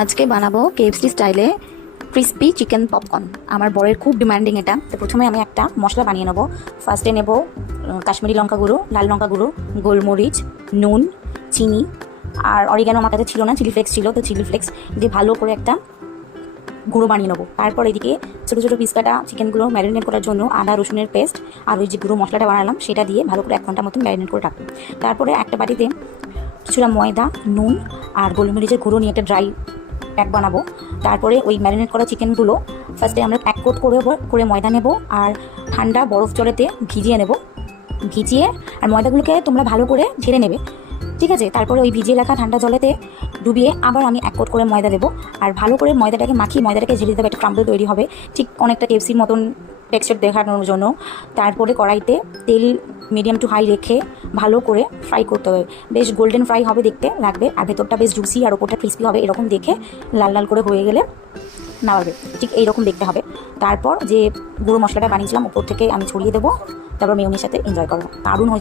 আজকে বানাবো কেএফসি স্টাইলে ক্রিস্পি চিকেন পপকর্ন। আমার বরের খুব ডিমান্ডিং এটা। তো প্রথমে আমি একটা মশলা বানিয়ে নেবো। ফার্স্টে নেব কাশ্মীরি লঙ্কা গুঁড়ো, লাল লঙ্কা গুঁড়ো, গোলমরিচ, নুন, চিনি আর অরিগানো আমার কাছে ছিল না, চিলি ফ্লেক্স ছিল, তো চিলি ফ্লেক্স দিয়ে ভালো করে একটা গুঁড়ো বানিয়ে নেবো। তারপর এদিকে ছোটো ছোটো পিস কাটা চিকেনগুলো ম্যারিনেট করার জন্য আদা রসুনের পেস্ট আর ওই যে গুঁড়ো মশলাটা বানালাম সেটা দিয়ে ভালো করে 1 ঘন্টা মতন ম্যারিনেট করে রাখবো। তারপরে একটা বাটিতে কিছুটা ময়দা, নুন আর গোলমরিচের গুঁড়ো নিয়ে একটা ড্রাই প্যাক বানাবো। তারপরে ওই ম্যারিনেট করা চিকেনগুলো ফার্স্টে আমরা এক কোট করে ময়দা নেব আর ঠান্ডা বরফ জলেতে ভিজিয়ে নেব। ভিজিয়ে আর ময়দাগুলোকে তোমরা ভালো করে ঝেড়ে নেবে, ঠিক আছে। তারপরে ওই ভিজিয়ে রাখা ঠান্ডা জলেতে ডুবিয়ে আবার আমি এক কোট করে ময়দা দেবো আর ভালো করে ময়দাটাকে মাখিয়ে ময়দাটাকে ঝেড়ে দেবো। একটা ক্রাম্বল তৈরি হবে, ঠিক অনেকটা কেএফসির মতন টেক্সচার দেখানোর জন্য। তারপরে কড়াইতে তেল মিডিয়াম টু হাই রেখে ভালো করে ফ্রাই করতে হবে। বেশ গোল্ডেন ফ্রাই হবে, দেখতে লাগবে, আর ভেতরটা বেশ জুসি আর ওপরটা ক্রিস্পি হবে। এরকম দেখে লাল লাল করে হয়ে গেলে নামাবে, ঠিক এইরকম দেখতে হবে। তারপর যে গুঁড়ো মশলাটা বানিয়েছিলাম উপর থেকে আমি ছড়িয়ে দেবো, তারপর মেয়নির সাথে এনজয় করবো। দারুণ হয়েছিল।